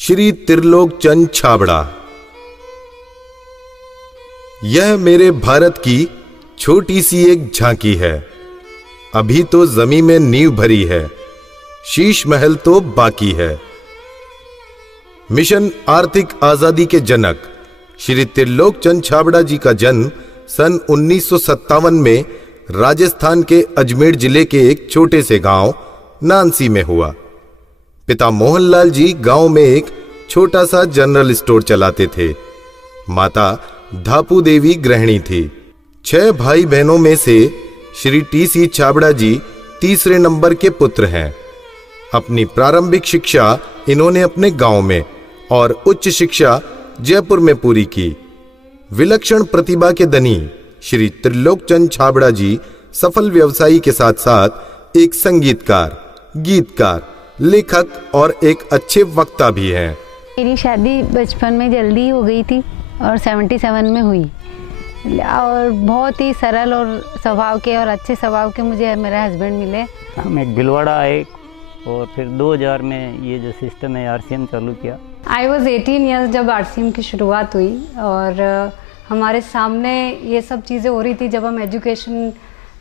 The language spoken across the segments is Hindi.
श्री त्रिलोक चंद छाबड़ा। यह मेरे भारत की छोटी सी एक झांकी है। अभी तो जमीन में नींव भरी है, शीश महल तो बाकी है। मिशन आर्थिक आजादी के जनक श्री त्रिलोक चंद छाबड़ा जी का जन्म सन 1957 में राजस्थान के अजमेर जिले के एक छोटे से गांव नानसी में हुआ। पिता मोहनलाल जी गांव में एक छोटा सा जनरल स्टोर चलाते थे। माता धापू देवी गृहिणी थी। 6 भाई बहनों में से श्री टी.सी. छाबड़ा जी तीसरे नंबर के पुत्र हैं। अपनी प्रारंभिक शिक्षा इन्होंने अपने गांव में और उच्च शिक्षा जयपुर में पूरी की। विलक्षण प्रतिभा के धनी श्री त्रिलोक चंद छाबड़ा जी सफल व्यवसायी के साथ साथ एक संगीतकार, गीतकार, लेखक और एक अच्छे वक्ता भी हैं। मेरी शादी बचपन में जल्दी हो गई थी और 77 में हुई और बहुत ही सरल और स्वभाव के और अच्छे स्वभाव के मुझे मेरे हस्बैंड मिले। हम एक भिलवाड़ा आए और फिर 2000 में ये जो सिस्टम है आरसीएम चालू किया। आई वॉज 18 ईयर्स जब आरसीएम की शुरुआत हुई और हमारे सामने ये सब चीज़ें हो रही थी जब हम एजुकेशन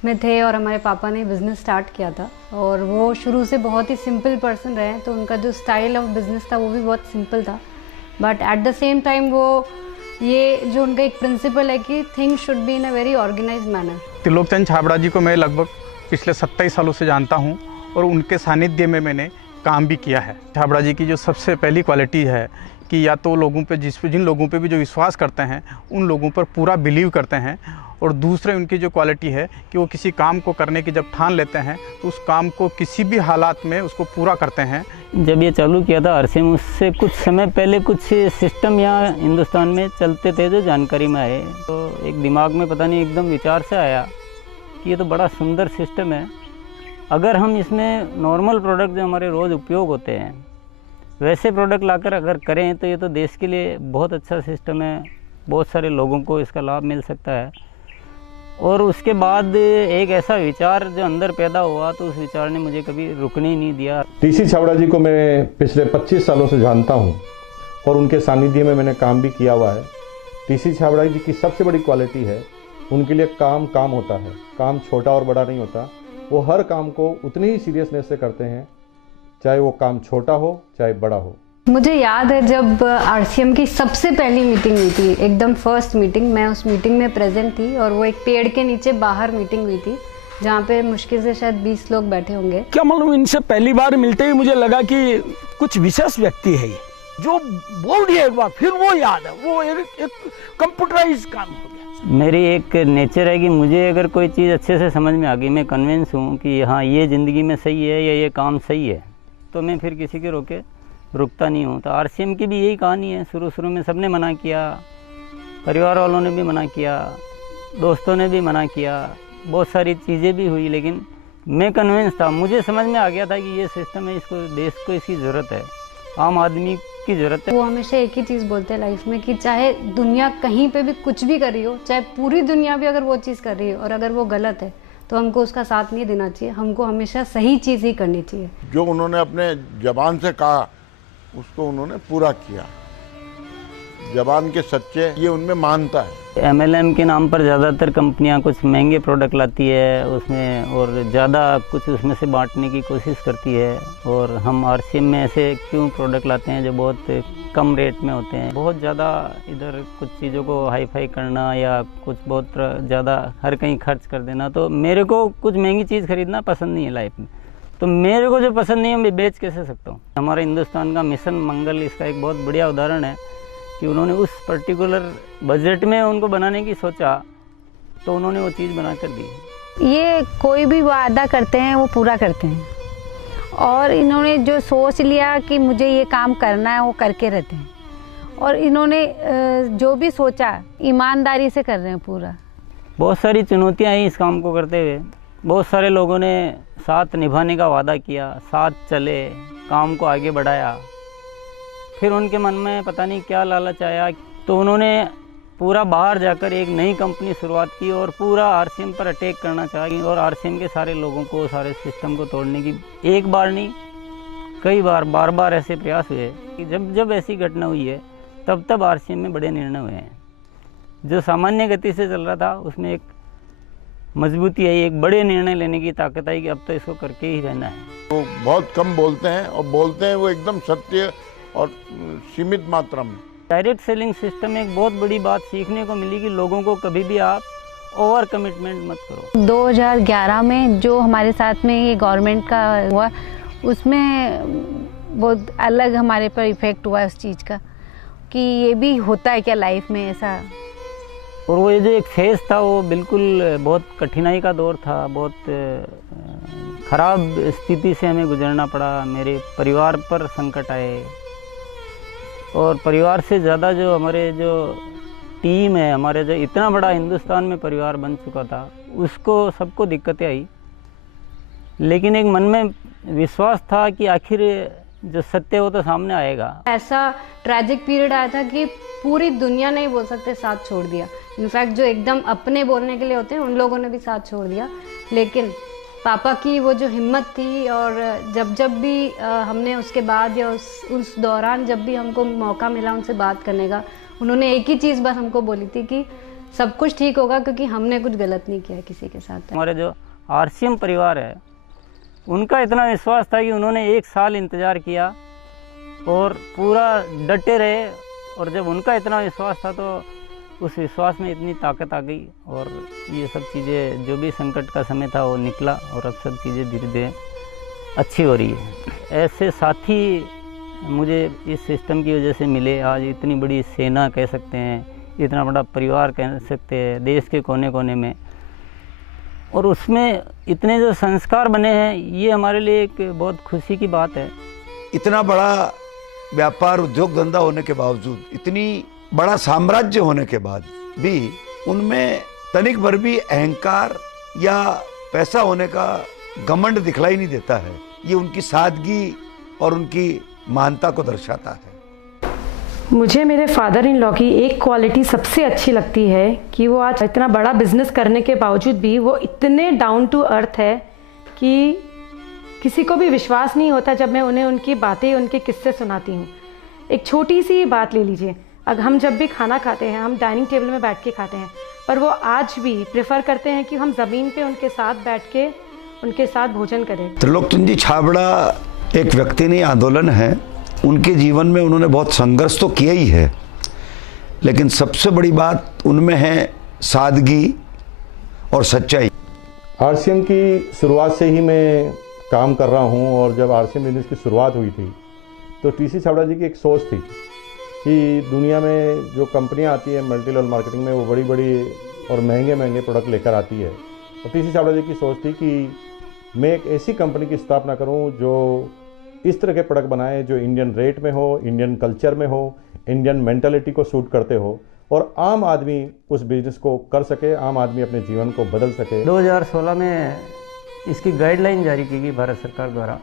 में थे और हमारे पापा ने बिज़नेस स्टार्ट किया था और वो शुरू से बहुत ही सिंपल पर्सन रहे, तो उनका जो स्टाइल ऑफ बिज़नेस था वो भी बहुत सिंपल था। But at the same time वो ये जो उनका एक प्रिंसिपल है कि things should be in a very organised manner. Trilok Chand Chhabra ji को मैं लगभग पिछले 27 सालों से जानता हूँ और उनके सानिध्य में मैंने काम भी किया है। छाबड़ा जी की जो सबसे पहली क्वालिटी है कि या तो लोगों पे जिन लोगों पे भी जो विश्वास करते हैं उन लोगों पर पूरा बिलीव करते हैं, और दूसरे उनकी जो क्वालिटी है कि वो किसी काम को करने की जब ठान लेते हैं तो उस काम को किसी भी हालात में उसको पूरा करते हैं। जब ये चालू किया था आरसीएम, उससे कुछ समय पहले कुछ सिस्टम यहाँ हिंदुस्तान में चलते थे जो जानकारी में आए, तो एक दिमाग में पता नहीं एकदम विचार से आया कि ये तो बड़ा सुंदर सिस्टम है। अगर हम इसमें नॉर्मल प्रोडक्ट जो हमारे रोज़ उपयोग होते हैं वैसे प्रोडक्ट लाकर अगर करें तो ये तो देश के लिए बहुत अच्छा सिस्टम है, बहुत सारे लोगों को इसका लाभ मिल सकता है। और उसके बाद एक ऐसा विचार जो अंदर पैदा हुआ तो उस विचार ने मुझे कभी रुकने ही नहीं दिया। टी.सी. छाबड़ा जी को मैं पिछले 25 सालों से जानता हूं और उनके सानिध्य में मैंने काम भी किया हुआ है। टी.सी. छाबड़ा जी की सबसे बड़ी क्वालिटी है उनके लिए काम होता है। काम छोटा और बड़ा नहीं होता, वो हर काम को उतनी ही सीरियसनेस से करते हैं, चाहे वो काम छोटा हो चाहे बड़ा हो। मुझे याद है जब आरसीएम की सबसे पहली मीटिंग हुई थी, एकदम फर्स्ट मीटिंग, मैं उस मीटिंग में प्रेजेंट थी और वो एक पेड़ के नीचे बाहर मीटिंग हुई थी जहाँ पे मुश्किल से शायद 20 लोग बैठे होंगे। क्या मालूम, इनसे पहली बार मिलते ही मुझे लगा कि कुछ विशेष व्यक्ति है ये, जो बोल दिया एक बार फिर वो याद है, वो एक कंप्यूटराइज काम हो गया। मेरी एक नेचर है कि मुझे अगर कोई चीज़ अच्छे से समझ में आ गई, मैं कन्विंस हूँ कि हाँ ये ज़िंदगी में सही है या ये काम सही है, तो मैं फिर किसी के रोके रुकता नहीं हूँ। तो आरसीएम की भी यही कहानी है। शुरू में सबने मना किया, परिवार वालों ने भी मना किया, दोस्तों ने भी मना किया, बहुत सारी चीज़ें भी हुई, लेकिन मैं कन्विंस था, मुझे समझ में आ गया था कि ये सिस्टम है, इसको देश को इसकी ज़रूरत है, आम आदमी की ज़रूरत है। वो हमेशा एक ही चीज़ बोलते हैं लाइफ में कि चाहे दुनिया कहीं पे भी कुछ भी कर रही हो, चाहे पूरी दुनिया भी अगर वो चीज़ कर रही है और अगर वो गलत है तो हमको उसका साथ नहीं देना चाहिए, हमको हमेशा सही चीज़ ही करनी चाहिए। जो उन्होंने अपने जबान से कहा उसको उन्होंने पूरा किया। जबान के सच्चे ये उनमें मानता है। एमएलएम के नाम पर ज़्यादातर कंपनियां कुछ महंगे प्रोडक्ट लाती है उसमें और ज़्यादा कुछ उसमें से बांटने की कोशिश करती है, और हम आरसीएम में ऐसे क्यों प्रोडक्ट लाते हैं जो बहुत कम रेट में होते हैं। बहुत ज़्यादा इधर कुछ चीज़ों को हाई फाई करना या कुछ बहुत ज़्यादा हर कहीं खर्च कर देना, तो मेरे को कुछ महंगी चीज़ खरीदना पसंद नहीं है लाइफ में। तो मेरे को जो पसंद नहीं है मैं बेच कैसे सकता हूँ। हमारे हिंदुस्तान का मिशन मंगल इसका एक बहुत बढ़िया उदाहरण है कि उन्होंने उस पर्टिकुलर बजट में उनको बनाने की सोचा तो उन्होंने वो चीज़ बना कर दी। ये कोई भी वादा करते हैं वो पूरा करते हैं और इन्होंने जो सोच लिया कि मुझे ये काम करना है वो करके रहते हैं, और इन्होंने जो भी सोचा ईमानदारी से कर रहे हैं पूरा। बहुत सारी चुनौतियाँ आई इस काम को करते हुए। बहुत सारे लोगों ने साथ निभाने का वादा किया, साथ चले, काम को आगे बढ़ाया, फिर उनके मन में पता नहीं क्या लालच आया तो उन्होंने पूरा बाहर जाकर एक नई कंपनी शुरुआत की और पूरा आरसीएम पर अटैक करना चाहिए और आरसीएम के सारे लोगों को, सारे सिस्टम को तोड़ने की एक बार नहीं कई बार बार ऐसे प्रयास हुए कि जब ऐसी घटना हुई है तब आरसीएम में बड़े निर्णय हुए हैं। जो सामान्य गति से चल रहा था उसमें एक मजबूती आई, एक बड़े निर्णय लेने की ताकत आई कि अब तो इसको करके ही रहना है। वो बहुत कम बोलते हैं और बोलते हैं वो एकदम सत्य और सीमित मात्रा में। डायरेक्ट सेलिंग सिस्टम में एक बहुत बड़ी बात सीखने को मिली कि लोगों को कभी भी आप ओवर कमिटमेंट मत करो। 2011 में जो हमारे साथ में ये गवर्नमेंट का हुआ उसमें बहुत अलग हमारे पर इफ़ेक्ट हुआ उस चीज़ का कि ये भी होता है क्या लाइफ में ऐसा। और वो ये जो एक फेज़ था वो बिल्कुल बहुत कठिनाई का दौर था, बहुत ख़राब स्थिति से हमें गुजरना पड़ा। मेरे परिवार पर संकट आए और परिवार से ज़्यादा जो हमारे जो टीम है, हमारे जो इतना बड़ा हिंदुस्तान में परिवार बन चुका था, उसको सबको दिक्कतें आई। लेकिन एक मन में विश्वास था कि आखिर जो सत्य हो तो सामने आएगा। ऐसा ट्रैजिक पीरियड आया था कि पूरी दुनिया ने ही बोल सकते साथ छोड़ दिया। इनफैक्ट जो एकदम अपने बोलने के लिए होते हैं उन लोगों ने भी साथ छोड़ दिया। लेकिन पापा की वो जो हिम्मत थी और जब भी हमने उसके बाद या उस दौरान जब भी हमको मौका मिला उनसे बात करने का, उन्होंने एक ही चीज़ बस हमको बोली थी कि सब कुछ ठीक होगा क्योंकि हमने कुछ गलत नहीं किया किसी के साथ। हमारे जो आरसीएम परिवार है उनका इतना विश्वास था कि उन्होंने 1 साल इंतज़ार किया और पूरा डटे रहे। और जब उनका इतना विश्वास था तो उस विश्वास में इतनी ताकत आ गई और ये सब चीज़ें, जो भी संकट का समय था वो निकला और अब सब चीज़ें धीरे धीरे अच्छी हो रही है। ऐसे साथी मुझे इस सिस्टम की वजह से मिले। आज इतनी बड़ी सेना कह सकते हैं, इतना बड़ा परिवार कह सकते हैं देश के कोने कोने में, और उसमें इतने जो संस्कार बने हैं, ये हमारे लिए एक बहुत खुशी की बात है। इतना बड़ा व्यापार उद्योग धंधा होने के बावजूद, इतनी बड़ा साम्राज्य होने के बाद भी उनमें तनिक भर भी अहंकार या पैसा होने का घमंड दिखलाई नहीं देता है। ये उनकी सादगी और उनकी महानता को दर्शाता है। मुझे मेरे फादर इन लॉ की एक क्वालिटी सबसे अच्छी लगती है कि वो आज इतना बड़ा बिजनेस करने के बावजूद भी वो इतने डाउन टू अर्थ है कि किसी को भी विश्वास नहीं होता जब मैं उन्हें उनकी बातें, उनके किस्से सुनाती हूँ। एक छोटी सी बात ले लीजिए, अगर हम जब भी खाना खाते हैं हम डाइनिंग टेबल में बैठ के खाते हैं, पर वो आज भी प्रेफर करते हैं कि हम ज़मीन पे उनके साथ बैठ के उनके साथ भोजन करें। त्रिलोकचंद जी छाबड़ा एक व्यक्ति नहीं, आंदोलन है। उनके जीवन में उन्होंने बहुत संघर्ष तो किया ही है, लेकिन सबसे बड़ी बात उनमें है सादगी और सच्चाई। आरसीएम की शुरुआत से ही मैं काम कर रहा हूं और जब आरसीएम बिजनेस की शुरुआत हुई थी तो टीसी छाबड़ा जी की एक सोच थी कि दुनिया में जो कंपनियां आती है मल्टी लेवल मार्केटिंग में, वो बड़ी बड़ी और महंगे महंगे प्रोडक्ट लेकर आती है। और टीसी छाबड़ा जी की सोच थी कि मैं एक ऐसी कंपनी की स्थापना करूं जो इस तरह के प्रोडक्ट बनाए जो इंडियन रेट में हो, इंडियन कल्चर में हो, इंडियन मेंटालिटी को सूट करते हो और आम आदमी उस बिजनेस को कर सके, आम आदमी अपने जीवन को बदल सके। 2016 में इसकी गाइडलाइन जारी की गई भारत सरकार द्वारा।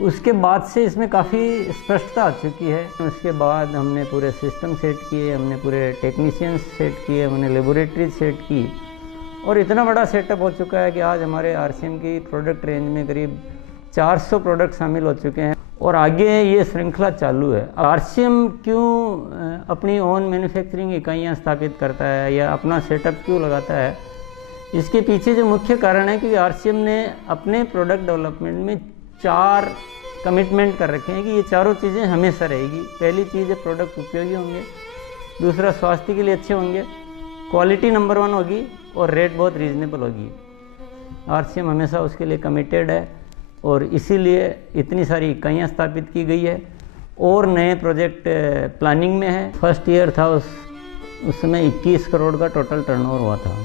उसके बाद से इसमें काफ़ी स्पष्टता आ चुकी है। उसके बाद हमने पूरे सिस्टम सेट किए, हमने पूरे टेक्नीशियंस सेट किए, हमने लेबोरेटरी सेट की और इतना बड़ा सेटअप हो चुका है कि आज हमारे आरसीएम की प्रोडक्ट रेंज में करीब 400 प्रोडक्ट शामिल हो चुके हैं और आगे ये श्रृंखला चालू है। आरसीएम क्यों अपनी ओन मैन्युफैक्चरिंग इकाइयाँ स्थापित करता है या अपना सेटअप क्यों लगाता है, इसके पीछे जो मुख्य कारण है कि आरसीएम ने अपने प्रोडक्ट डेवलपमेंट में 4 कमिटमेंट कर रखे हैं कि ये चारों चीज़ें हमेशा रहेगी। पहली चीज़ है प्रोडक्ट उपयोगी होंगे, दूसरा स्वास्थ्य के लिए अच्छे होंगे, क्वालिटी नंबर 1 होगी और रेट बहुत रीजनेबल होगी। आरसीएम हमेशा उसके लिए कमिटेड है और इसीलिए इतनी सारी इकाइयाँ स्थापित की गई है और नए प्रोजेक्ट प्लानिंग में है। फर्स्ट ईयर था उस समय 21 करोड़ का टोटल टर्नओवर हुआ था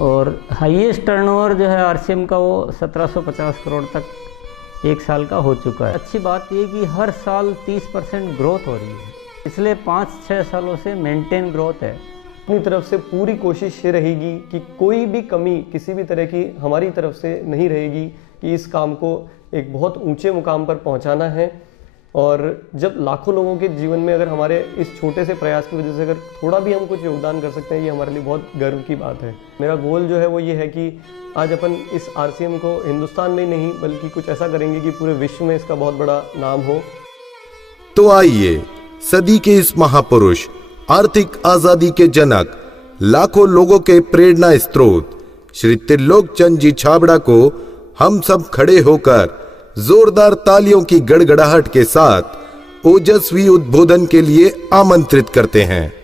और हाईएस्ट टर्नओवर जो है आरसीएम का वो 1750 करोड़ तक एक साल का हो चुका है। अच्छी बात ये कि हर साल 30% ग्रोथ हो रही है, पिछले 5-6 सालों से मेंटेन ग्रोथ है। अपनी तरफ से पूरी कोशिश ये रहेगी कि कोई भी कमी किसी भी तरह की हमारी तरफ से नहीं रहेगी कि इस काम को एक बहुत ऊंचे मुकाम पर पहुंचाना है। और जब लाखों लोगों के जीवन में अगर हमारे इस छोटे से प्रयास की वजह से अगर थोड़ा भी हम कुछ योगदान कर सकते हैं, ये हमारे लिए बहुत गर्व की बात है। मेरा गोल जो है वो ये है कि आज अपन इस RCM को हिंदुस्तान में नहीं बल्कि कुछ ऐसा करेंगे कि पूरे विश्व में इसका बहुत बड़ा नाम हो। तो आइए सदी के इस महापुरुष, आर्थिक आजादी के जनक, लाखों लोगों के प्रेरणा स्रोत श्री त्रिलोक चंद जी छाबड़ा को हम सब खड़े होकर जोरदार तालियों की गड़गड़ाहट के साथ ओजस्वी उद्बोधन के लिए आमंत्रित करते हैं।